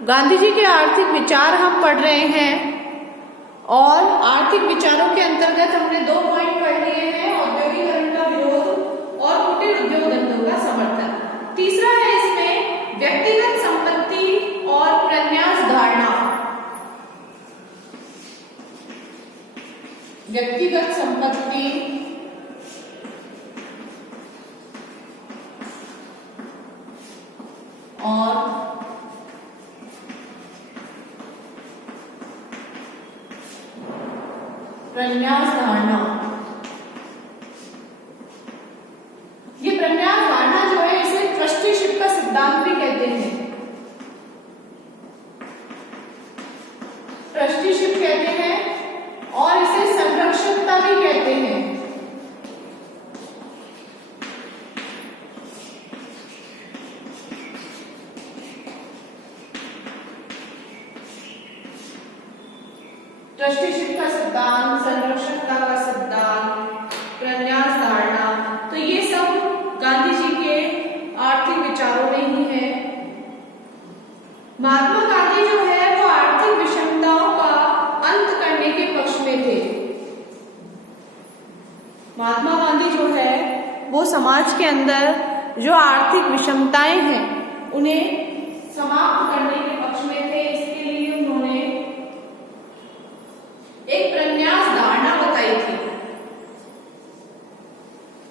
गांधी जी के आर्थिक विचार हम पढ़ रहे हैं और आर्थिक विचारों के अंतर्गत हमने 2 पॉइंट पढ़ लिए हैं, औद्योगिकरण का विरोध और कुटीर उद्योग धंधों का समर्थन। तीसरा है इसमें व्यक्तिगत संपत्ति और प्रन्यास धारणा। व्यक्तिगत संपत्ति और प्रन्यास धारणा। ये प्रन्यास धारणा जो है इसे ट्रस्टीशिप का सिद्धांत भी कहते हैं, ट्रस्टीशिप कहते हैं और इसे संरक्षकता भी कहते हैं। ट्रस्टीशिप का सिद्धांत, संरक्षकता का सिद्धांत, प्रन्यास धारणा, तो ये सब गांधी जी के आर्थिक विचारों में ही है। महात्मा गांधी जो है वो आर्थिक विषमताओं का अंत करने के पक्ष में थे। महात्मा गांधी जो है वो समाज के अंदर जो आर्थिक विषमताएं हैं उन्हें समाप्त करने के पक्ष में थे। इसके लिए उन्होंने एक प्रन्यास धारणा बताई थी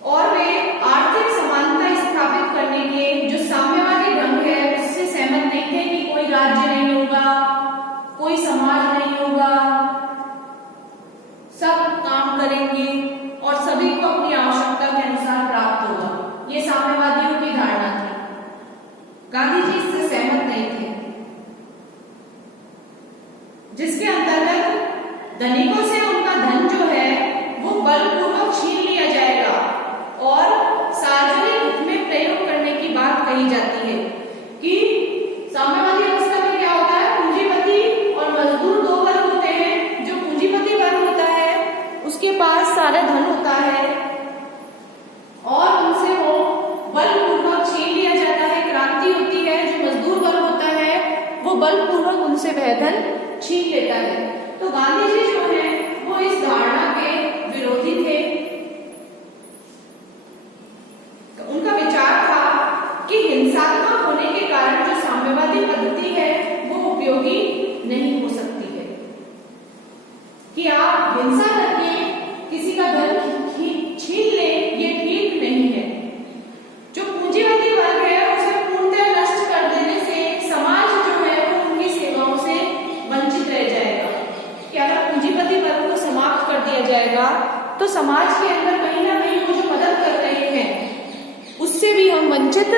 और वे आर्थिक समानता स्थापित करने के जो साम्यवादी ढंग है उससे सहमत नहीं थे कि कोई राज्य नहीं होगा, कोई समाज नहीं होगा, सब काम करेंगे और सभी को अपनी आवश्यकता के अनुसार प्राप्त होगा। ये साम्यवादियों की धारणा थी। गांधी जी इससे सहमत नहीं थे, जिसके अंतर्गत धनिकों से उनका धन जो है वो बलपूर्वक छीन लिया जाएगा और सार्वजनिक हित में प्रयोग करने की बात कही जाती है कि साम्यवादी अवस्था में क्या होता है, पूंजीपति और मजदूर 2 वर्ग होते हैं। जो पूंजीपति वर्ग होता है उसके पास सारा धन होता है और उनसे वो बलपूर्वक छीन लिया जाता है, क्रांति होती है। जो मजदूर वर्ग होता है वो बलपूर्वक उनसे वह धन छीन लेता है। तो गांधी जी जो है वो इस धारणा के विरोधी थे। तो उनका विचार था कि हिंसात्मक होने के कारण जो साम्यवादी पद्धति है वो उपयोगी नहीं हो सकती है, कि आप हिंसा करके किसी का धन छीन ले, ये ठीक नहीं है। जो पूंजीवादी वर्ग है उसे पूर्णतः नष्ट कर देने से समाज जो है वो उनकी सेवाओं से वंचित रह जाएगा। कि अगर पूंजीपति वर्ग को समाप्त कर दिया जाएगा तो समाज के अंदर कहीं ना कहीं वो जो मदद कर रहे हैं उससे भी हम वंचित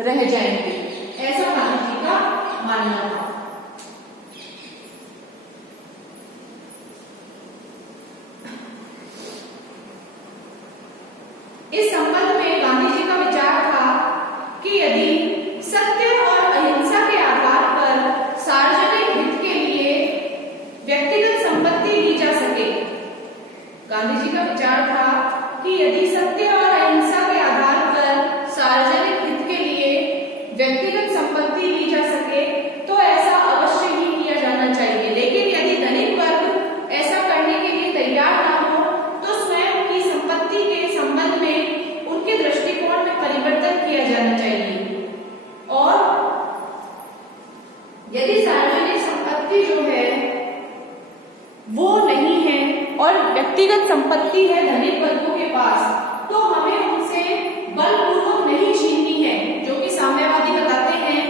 रह जाएंगे, ऐसा गांधी जी का मानना था। इस संबंध में गांधी जी का विचार था कि यदि सत्य और अहिंसा के आधार पर सार्वजनिक हित के लिए व्यक्तिगत संपत्ति ली जा सके, गांधी जी का विचार था कि यदि सत्य और अहिंसा के आधार पर सार्वजनिक हित के लिए व्यक्तिगत संपत्ति ली जा सके तो ऐसा अवश्य ही किया जाना चाहिए। लेकिन यदि धनिक वर्ग ऐसा करने के लिए तैयार ना हो तो स्वयं की संपत्ति के संबंध में उनके दृष्टिकोण में परिवर्तन किया जाना चाहिए। और यदि सार्वजनिक संपत्ति जो है वो नहीं है और व्यक्तिगत संपत्ति है धनिक वर्गों के पास, तो हमें उनसे बलपूर्वक नहीं छीननी है। जो कि साम्यवादी बताते हैं,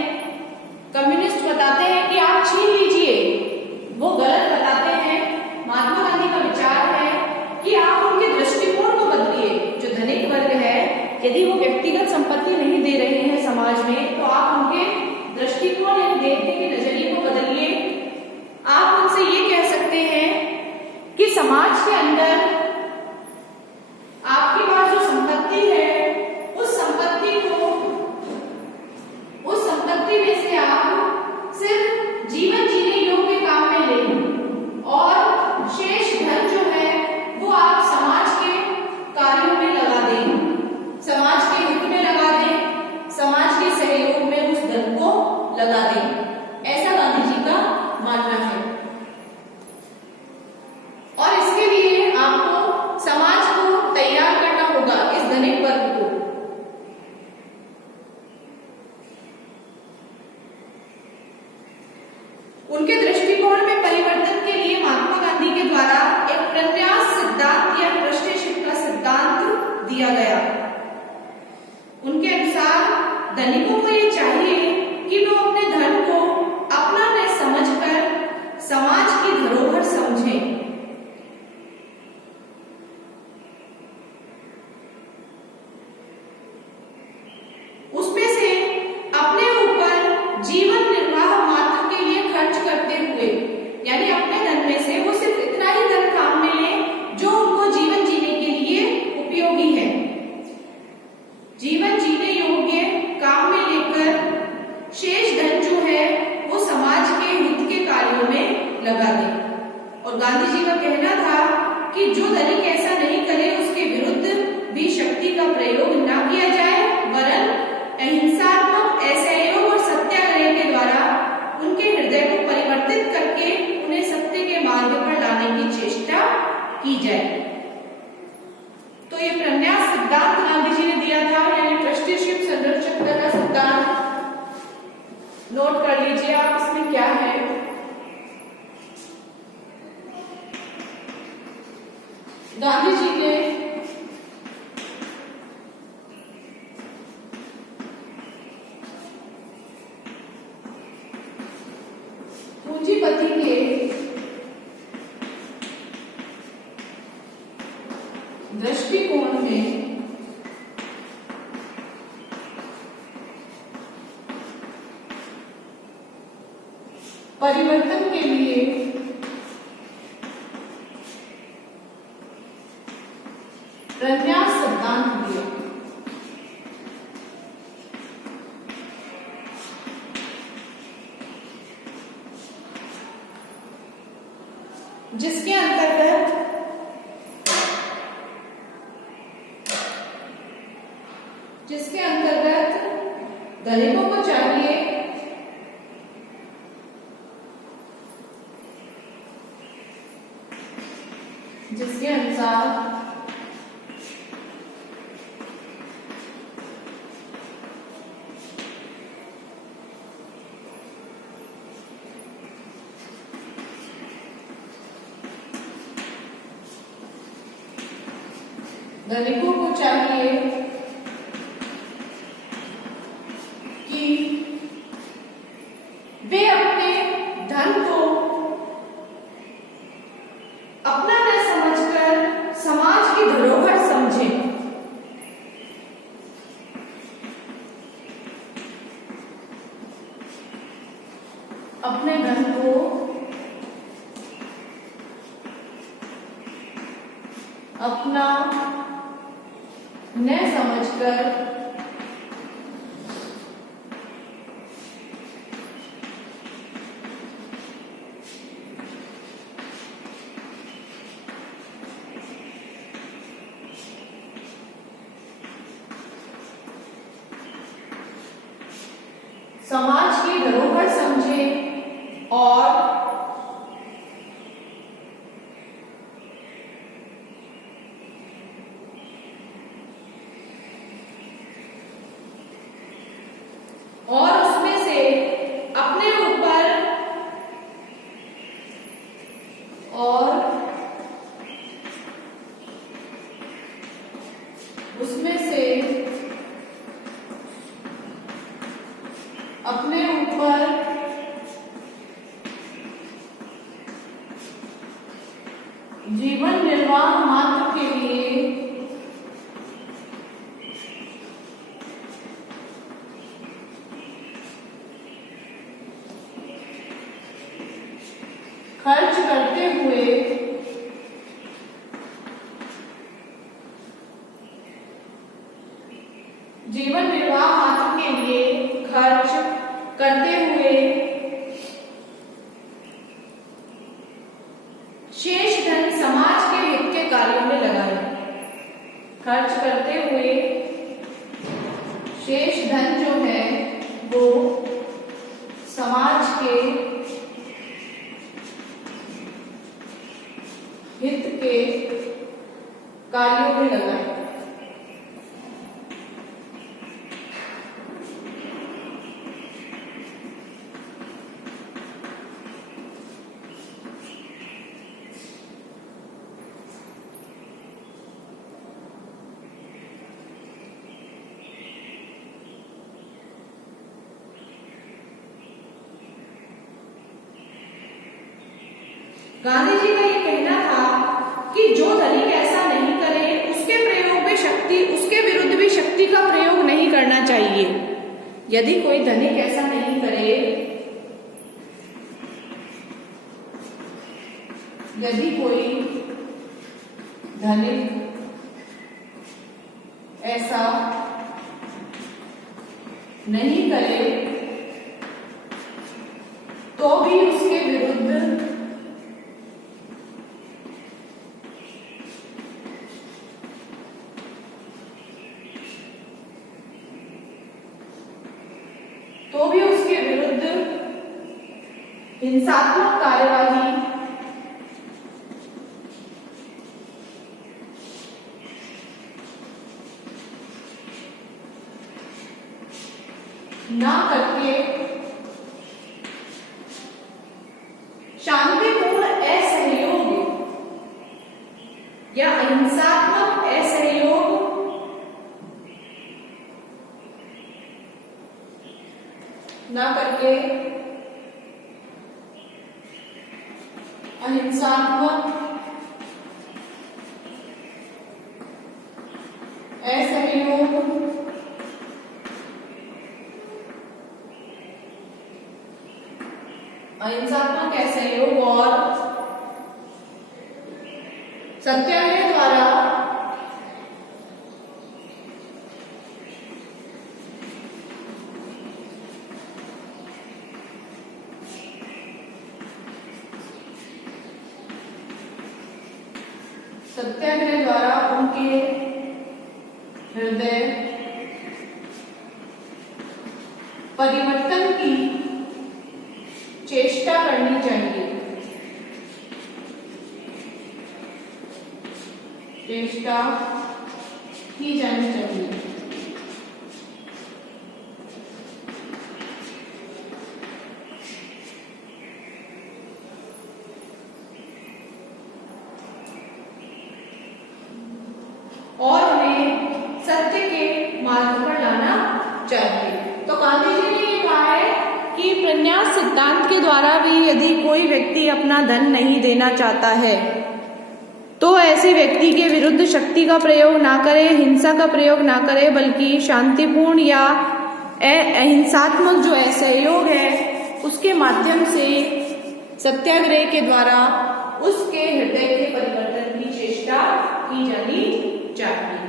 कम्युनिस्ट बताते हैं कि आप छीन लीजिए, वो गलत बताते हैं। महात्मा गांधी का विचार है कि आप उनके दृष्टिकोण को बदलिए। जो धनिक वर्ग है यदि वो व्यक्तिगत संपत्ति नहीं दे रहे हैं समाज में तो आप उनके दृष्टिकोण या देखने के नजरिए को बदलिए। आप उनसे ये कह सकते हैं कि समाज के अंदर आपके पास जो संपत्ति है उस संपत्ति में से आप सिर्फ जीवन जीने योग्य काम में लें और शेष धन जो है वो आप समाज के कार्यों में लगा दें, समाज के हित में लगा दें, समाज के सहयोग में उस धन को लगा दें। ऐसा गांधी जी का मानना है। और इसके लिए आपको समाज को तैयार करना होगा, इस धनिक वर्ग को। उनके दृष्टिकोण में परिवर्तन के लिए महात्मा गांधी के द्वारा एक प्रन्यास सिद्धांत या ट्रस्टीशिप का सिद्धांत दिया गया। उनके अनुसार धनिकों को ये चाहिए कि वो अपने धन को अपना न समझकर समाज की धरोहर समझें। उसमें से अपने ऊपर जीवन निर्वाह मात्र के लिए खर्च करते हुए, यानी अपने धन में से वो सिर्फ इतना ही धन काम में ले जो उनको जीवन जीने के लिए उपयोगी है। जीवन जीने योग्य काम में लेकर शेष धन जो है वो समाज के हित के कार्यों में लगा दे। और गांधी जी का कहना था कि जो धनिक ऐसा नहीं करे उसके विरुद्ध भी शक्ति का प्रयोग न किया जाए, वरन अहिंसात्मक असहयोग और सत्याग्रह के द्वारा उनके हृदय को परिवर्तित करके उन्हें सत्य के मार्ग पर लाने की चेष्टा की जाए। तो ये प्रन्यास सिद्धांत गांधी जी ने दिया था, यानी ट्रस्टीशिप संरक्षकता का सिद्धांत। नोट कर लीजिए आप इसमें क्या है। गांधी जी ने पूंजीपति के दृष्टिकोण में परिवर्तन के लिए प्रन्यास सिद्धांत दिया। जिसके अंतर्गत धनिकों को चाहिए जिसके अनुसार धनिकों को चाहिए कि वे अपने धन को अपना न समझकर समाज की धरोहर समझें। अपने धन को अपना न समझकर समाज की धरोहर समझे और उसमें से अपने ऊपर और उसमें से अपने ऊपर जीवन निर्वाह मात्र के लिए खर्च करते हुए जीवन निर्वाह मात्र के लिए खर्च करते हुए शेष धन समाज के हित के के हित के कार्यों में लगाएं। गांधी जी का ये कहना था कि जो धनिक ऐसा नहीं करे उसके प्रयोग में शक्ति, उसके विरुद्ध भी शक्ति का प्रयोग नहीं करना चाहिए। यदि कोई धनिक ऐसा नहीं करे, यदि कोई धनिक ऐसा नहीं करे तो भी उसके विरुद्ध हिंसात्मक कार्यवाही ना करके शांतिपूर्ण असहयोग या अहिंसात्मक असहयोग ना करके अहिंसात्मक असहयोग और सत्याग्रह द्वारा उनके हृदय परिवर्तन की चेष्टा करनी चाहिए। चेष्टा की जानी चाहिए। और उन्हें सत्य के मार्ग पर लाना चाहिए। तो गांधी जी ने ये कहा है कि प्रन्यास सिद्धांत के द्वारा भी यदि कोई व्यक्ति अपना धन नहीं देना चाहता है तो ऐसे व्यक्ति के विरुद्ध शक्ति का प्रयोग ना करे, हिंसा का प्रयोग ना करे, बल्कि शांतिपूर्ण या अहिंसात्मक जो असहयोग है उसके माध्यम से सत्याग्रह के द्वारा उसके हृदय के परिवर्तन की चेष्टा की जानी चाहिए।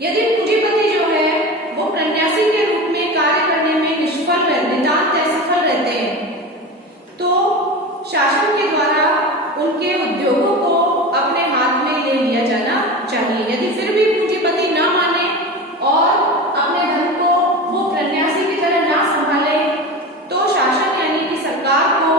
यदि पूंजीपति जो है वो प्रन्यासी के रूप में कार्य करने में निष्फल नितांत असफल रहते हैं तो शासन के द्वारा उनके उद्योगों को अपने हाथ में ले लिया जाना चाहिए। यदि फिर भी पूंजीपति ना माने और अपने धन को वो प्रन्यासी की तरह ना संभाले तो शासन यानी कि सरकार को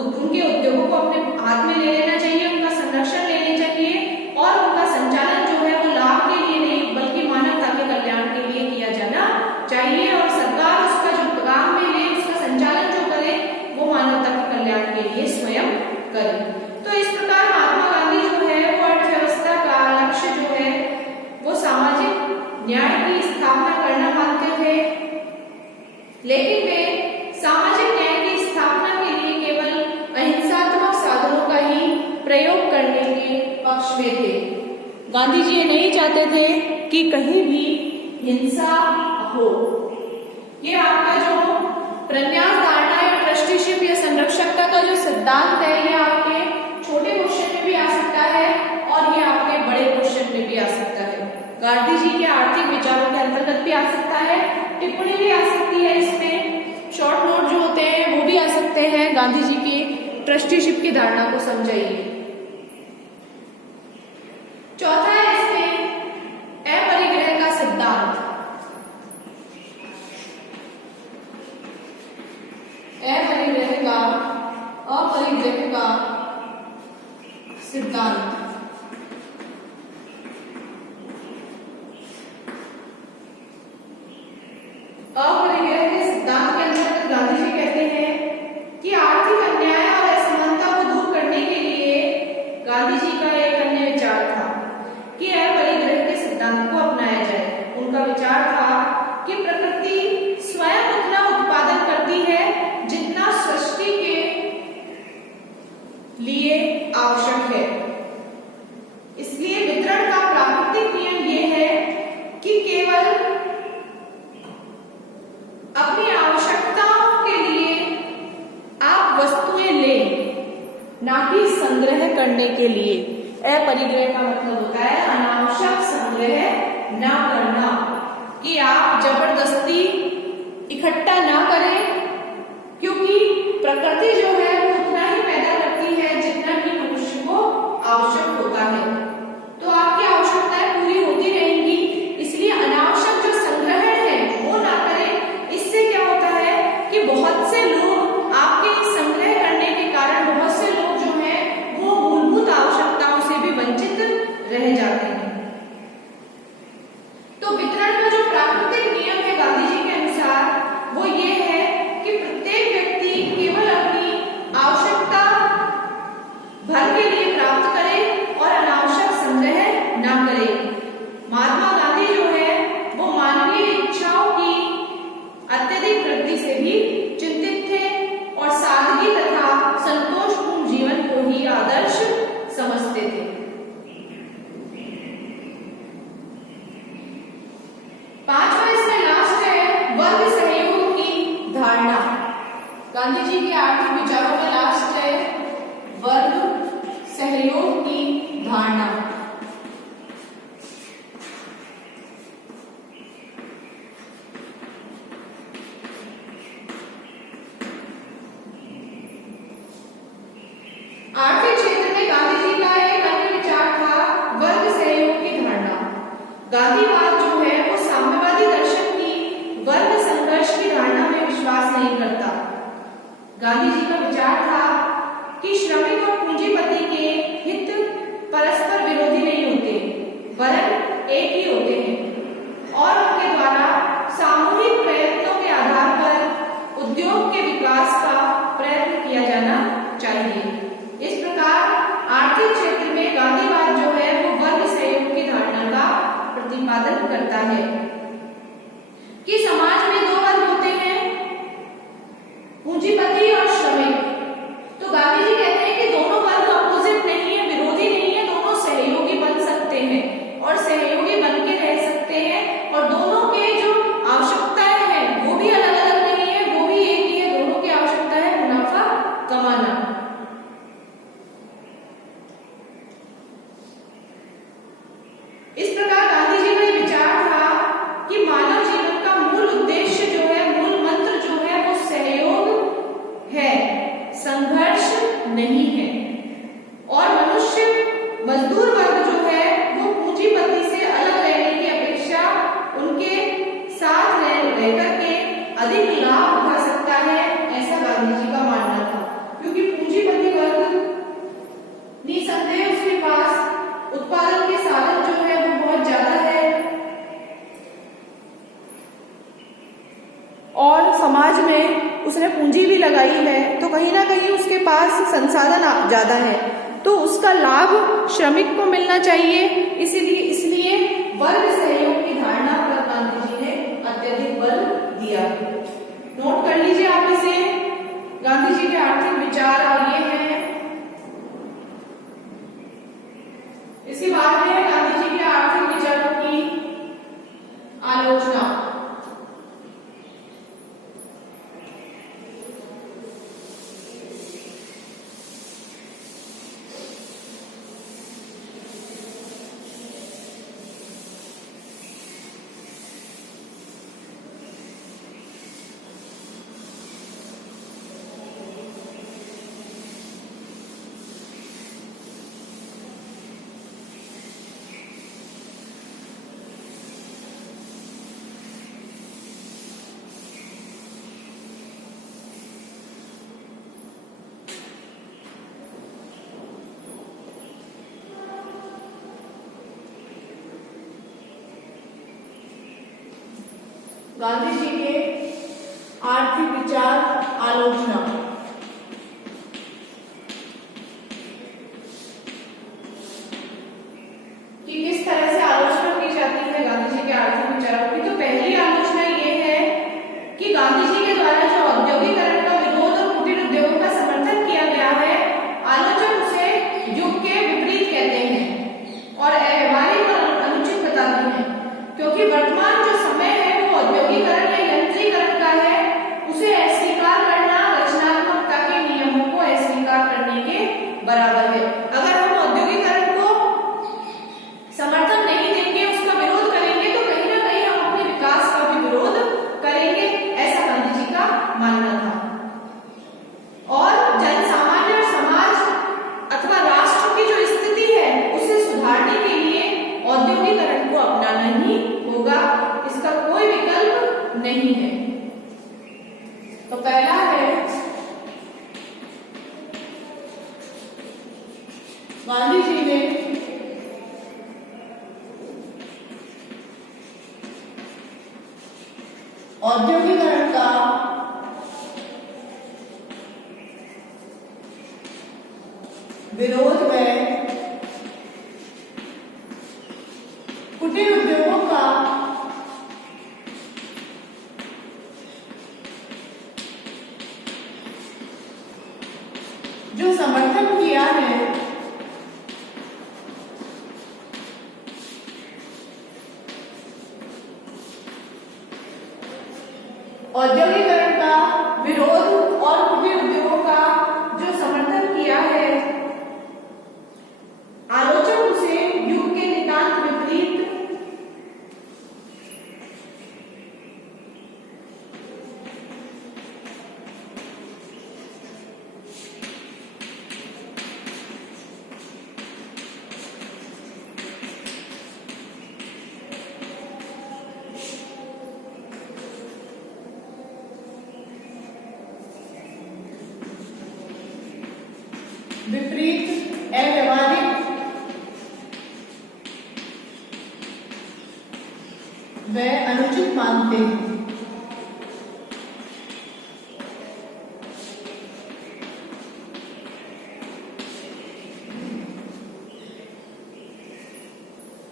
उनके उद्योगों को अपने हाथ में ले लेना चाहिए, उनका संरक्षण लेना चाहिए और उनका संचालन जो है वो लाभ के लिए नहीं बल्कि मानवता के कल्याण के लिए किया जाना चाहिए और सरकार उसका जो काम में ले उसका संचालन जो करे वो मानवता के कल्याण के लिए स्वयं करे। तो इस प्रकार महात्मा गांधी जो है वो अर्थव्यवस्था का लक्ष्य जो है वो सामाजिक न्याय की स्थापना करना मानते थे, लेकिन वे सामाजिक न्याय की स्थापना के लिए केवल अहिंसात्मक साधनों का ही प्रयोग करने के पक्ष में थे। गांधी जी ये नहीं चाहते थे कि कहीं भी हिंसा हो। ये आपका जो प्रन्यास धारणा या ट्रस्टीशिप या संरक्षकता का जो सिद्धांत है ये आपके छोटे क्वेश्चन में भी आ सकता है और ये आपके बड़े क्वेश्चन में भी आ सकता है। गांधी जी के आर्थिक विचारों के अंतर्गत भी आ सकता है, टिप्पणी भी आ सकती है, इसमें शॉर्ट नोट जो होते हैं वो भी आ सकते हैं। गांधी जी की ट्रस्टीशिप की धारणा को समझाइए। चौथा है इसमें अपरिग्रह का सिद्धांत। अपरिग्रह का सिद्धांत। अपरिग्रह के सिद्धांत के अंतर्गत गांधी जी कहते हैं कि आर्थिक अन्याय और असमानता को दूर करने के लिए गांधी जी का एक अन्य विचार था कि अपरिग्रह के सिद्धांत को अपनाया जाए। उनका विचार था कि प्रकृति स्वयं उतना उत्पादन करती है जितना सृष्टि के लिए आवश्यक है। इसलिए वितरण का प्राकृतिक नियम यह है कि केवल अपनी आवश्यकताओं के लिए आप वस्तुएं लें, ना कि संग्रह करने के लिए। अपरिग्रह का मतलब होता है अनावश्यक संग्रह ना करना, कि आप जबरदस्ती इकट्ठा ना करें, क्योंकि प्रकृति जो है वो उतना ही पैदा करती है जितना कि मनुष्य को आवश्यक होता है। तो आपकी आवश्यकताएं पूरी होती रहेंगी, इसलिए अनावश्यक जो संग्रहण है वो ना करें। इससे क्या होता है कि बहुत से लोग आपके संग्रह करने के कारण बहुत से लोग जो हैं वो मूलभूत आवश्यकताओं से भी वंचित रह जाते हैं। तो वितरण का जो प्राकृतिक नियम है गांधी जी के अनुसार वो ये है कि प्रत्येक व्यक्ति केवल अपनी आवश्यकता भर के लिए प्राप्त करे और अनावश्यक संग्रह ना करे। महात्मा गांधी जो है वो मानवीय इच्छाओं की अत्यधिक वृद्धि से भी चिंतित थे और सादगी तथा संतोषपूर्ण जीवन को ही आदर्श समझते थे। पांचवा इसमें लास्ट है वर्ग सहयोग की धारणा। गांधी जी के आर्थिक विचारों में लास्ट है वर्ग सहयोग की धारणा। आर्थिक क्षेत्र में गांधी जी का एक अन्य विचार था वर्ग सहयोग की धारणा। गांधीवाद जो है वो साम्यवादी दर्शन की वर्ग संघर्ष की धारणा में विश्वास नहीं करता। गांधी जी का विचार था कि श्रमिक और पूंजीपति के हित परस्पर विरोधी नहीं होते, वरन एक ही होते हैं और उनके द्वारा सामूहिक प्रयत्नों के आधार पर उद्योग के विकास का प्रयत्न किया जाना चाहिए। इस प्रकार आर्थिक क्षेत्र में गांधीवाद जो है वो वर्ग सहयोग की धारणा का प्रतिपादन करता है कि समाज में दो वर्ग होते हैं, पूंजीपति और श्रमिक। तो गांधी जी कहते हैं कि दोनों वर्ग अपोजिट नहीं है, विरोधी नहीं है, दोनों सहयोगी बन सकते हैं और सहयोगी बन के रह सकते हैं और दोनों के जो आवश्यकताएं हैं वो भी अलग अलग नहीं है, वो भी एक ही है। दोनों की आवश्यकता है मुनाफा कमाना। इस प्रकार गांधी जी का विचार था कि मानव जीवन का मूल उद्देश्य जो है, मूल मंत्र जो है वो सहयोग है, संघर्ष नहीं है। और मनुष्य मजदूर वर्ग जो है वो पूंजीपति से अलग रहने की अपेक्षा उनके साथ रह करके अधिक लाभ उठा सकता है, ऐसा गांधी जी का मानना था। क्योंकि पूंजीपति वर्ग निसंदेह उसके पास उत्पादन के साधन जो है वो बहुत ज्यादा है और समाज में उसने पूंजी भी लगाई है, तो कहीं ना कहीं उसके पास संसाधन ज्यादा है, तो उसका लाभ श्रमिक को मिलना चाहिए। इसलिए वर्ग सहयोग की धारणा पर गांधी जी ने अत्यधिक बल दिया। नोट कर लीजिए आप इसे। गांधी जी के आर्थिक विचार ये हैं। इसके बाद में गांधी जी के आर्थिक विचारों की आलोचना। गांधी जी के आर्थिक विचार आलोचना। कि किस तरह से आलोचना की जाती है गांधी जी के आर्थिक विचारों की। तो पहली आलोचना ये है कि गांधी जी के द्वारा जो औद्योगिकरण का विरोध और कुटीर उद्योगों का समर्थन किया गया है, आलोचक उसे युग के विपरीत कहते हैं और अव्यवहारिक और अनुचित बताते हैं, क्योंकि वर्तमान जो समय है वो औद्योगिकरण या यंत्रीकरण का है। उसे अस्वीकार करना रचनात्मकता के नियमों को अस्वीकार करने के बराबर है। अगर हम औद्योगिकरण को समर्थन नहीं देंगे, उसका विरोध करेंगे, तो कहीं ना कहीं हम अपने विकास का भी विरोध करेंगे, ऐसा गांधी जी का मानना था। और जन सामान्य और समाज अथवा राष्ट्र की जो स्थिति है उसे सुधारने के लिए औद्योगिकरण को अपनाना ही होगा, इसका कोई विकल्प नहीं है। तो पहला है गांधी जी ने औद्योगिकरण का विरोध व कुटीर उद्योगों का जो समर्थन किया है, औद्योगिकरण का विरोध और कुटीर उद्योगों का जो समर्थन किया है, आलोचक उसे युग के नितांत विपरीत अव्यवहारिक व अनुचित मानते हैं।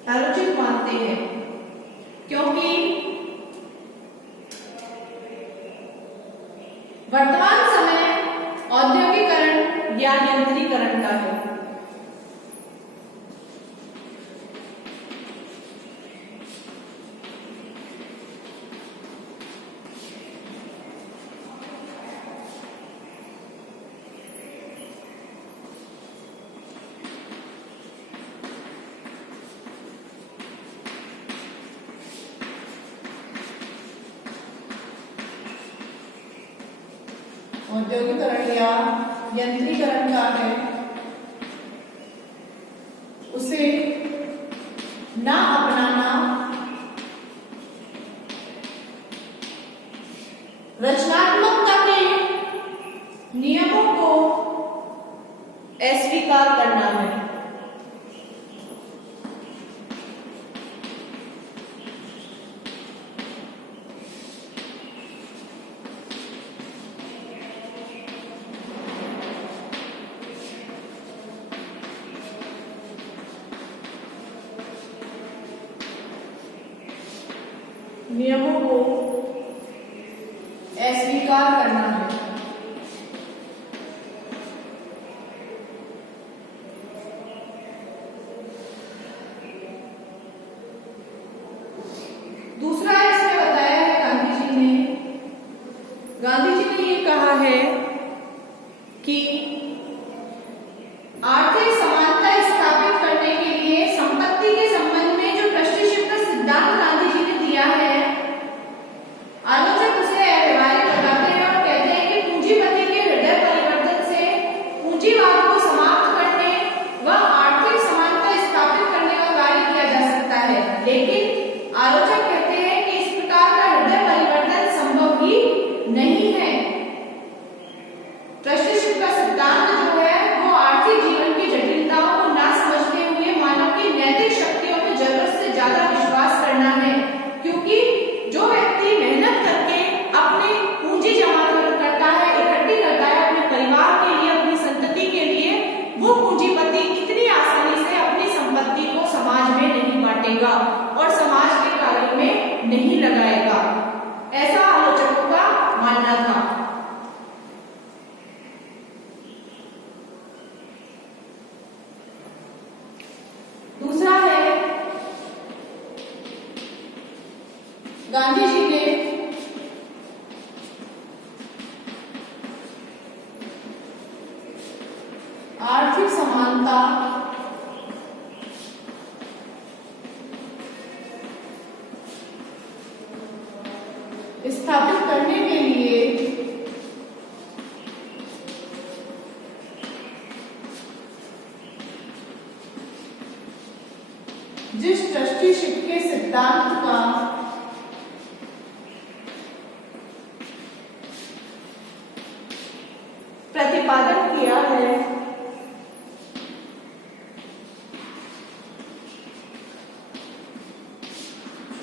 अनुचित मानते हैं क्योंकि वर्तमान समय औद्योगिकरण या यंत्रीकरण का है। औद्योगिकरण या यंत्रीकरण का है, उसे ना अपनाना रचनात्मकता के नियमों को अस्वीकार करना है। नियमों को अस्वीकार करना है। दूसरा इसमें बताया है गांधी जी ने ये कहा है कि आर्थिक समानता स्थापित करने के लिए संपत्ति के संबंध में जो ट्रस्टीशिप का सिद्धांत गांधी जी ने दिया है, आलोचक उसे अव्यवहारिक बताते हैं और कहते हैं कि पूंजीपति के हृदय परिवर्तन से पूंजीवाद को समाप्त करने व आर्थिक समानता स्थापित करने का कार्य किया जा सकता है। लेकिन आलोचक कहते हैं कि इस प्रकार का हृदय परिवर्तन संभव ही नहीं है। ट्रस्टीशिप का सिद्धांत जो है वो आर्थिक जीवन की समानता स्थापित करने के लिए जिस ट्रस्टीशिप के सिद्धांत का प्रतिपादन किया है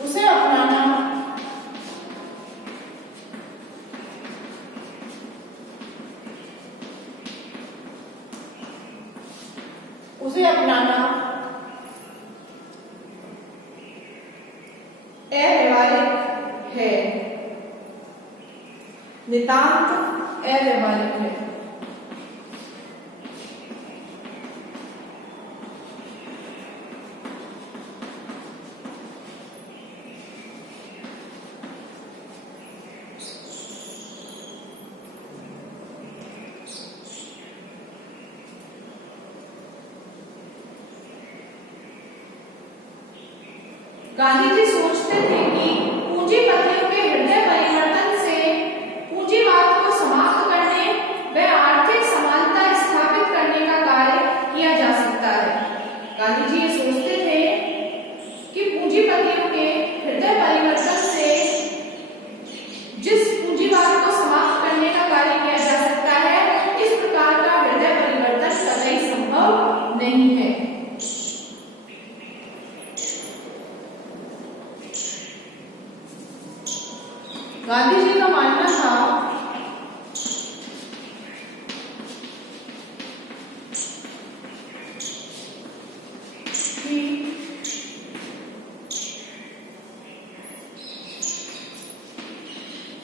उसे अपनाना अव्यवहारिक है, नितांत अव्यवहारिक है। गांधी जी सोचते थे कि पूंजीपतियों के हृदय परिवर्तन से पूंजीवाद को समाप्त करने व आर्थिक समानता स्थापित करने का कार्य किया जा सकता है। गांधी जी ये सोचते थे कि पूंजीपतियों के हृदय परिवर्तन से जिस पूंजीवाद को समाप्त करने का कार्य किया जा सकता है, इस प्रकार का हृदय परिवर्तन कतई संभव नहीं है। गांधी जी का मानना था कि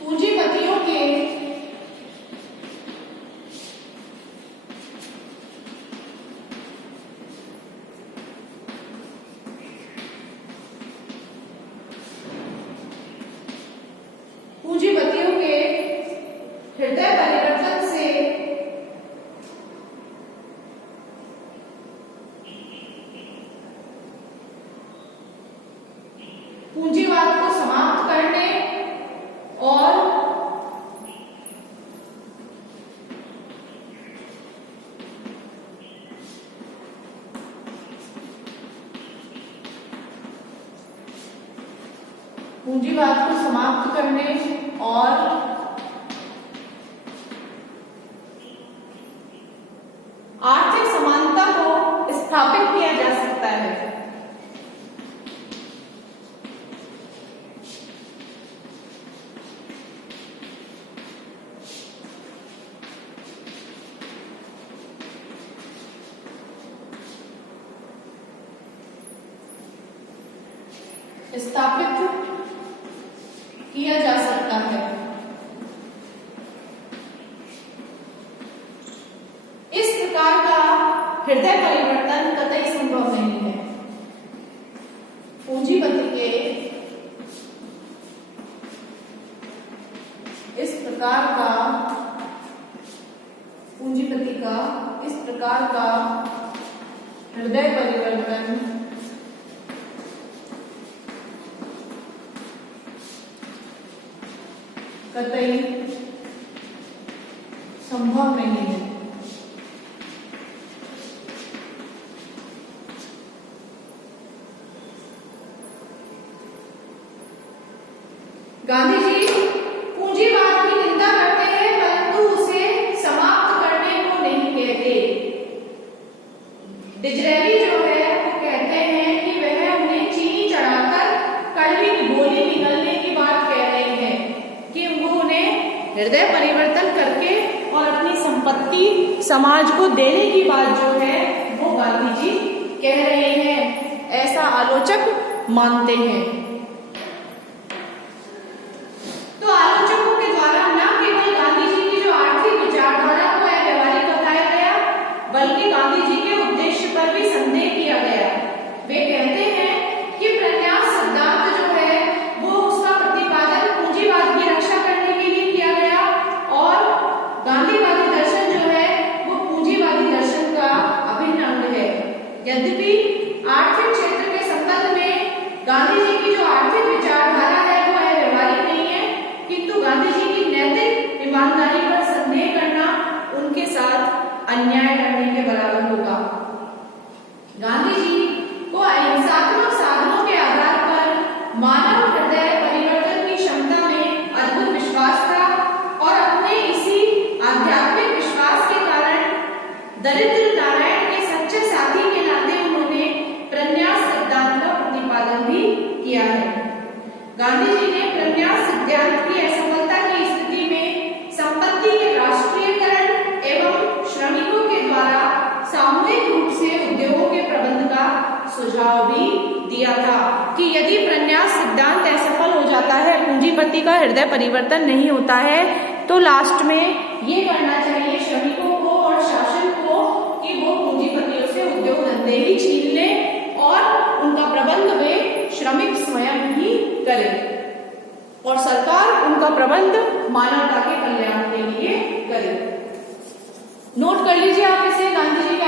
पूंजीपतियों के हृदय परिवर्तन से पूंजीवाद को समाप्त करने और पूंजीवाद को समाप्त करने और आर्थिक समानता को स्थापित किया जा सकता है। स्थापित किया जा सकता है। इस प्रकार का हृदय परिवर्तन कतई संभव नहीं है। पूंजीपति के इस प्रकार का पूंजीपति का इस प्रकार का हृदय परिवर्तन कतई संभव नहीं है। गांधी जी पूंजीवाद की निंदा करते हैं, परंतु उसे समाप्त करने को नहीं कहते। डिज़राएली जो है वो कहते हैं कि वह उन्हें चीनी चढ़ाकर कड़वी गोली निकलने की बात कह रहे हैं, कि वो उन्हें हृदय परिवर्तन करके और अपनी संपत्ति समाज को देने की बात जो है वो गांधी जी कह रहे हैं, ऐसा आलोचक मानते हैं। तो आलोचकों के द्वारा न केवल गांधी जी की जो आर्थिक विचारधारा को अव्यवहारिक बताया गया, बल्कि गांधी जी के उद्देश्य पर भी संदेह किया गया। वे कहते हैं कि प्रन्यास सिद्धांत जो है वो उसका प्रतिपादन पूंजीवाद की रक्षा करने के लिए किया गया, और गांधीवादी दर्शन जो है वो पूंजीवादी दर्शन का अभिन्न सुझाव भी दिया था कि यदि प्रन्यास सिद्धांत असफल हो जाता है, पूंजीपति का हृदय परिवर्तन नहीं होता है, तो लास्ट में ये करना चाहिए श्रमिकों को और शासन को कि वो पूंजीपतियों से उद्योग धंधे ही छीन ले और उनका प्रबंध वे श्रमिक स्वयं ही करें और सरकार उनका प्रबंध मानवता के कल्याण के लिए करे। नोट कर लीजिए आप इसे, गांधी जी के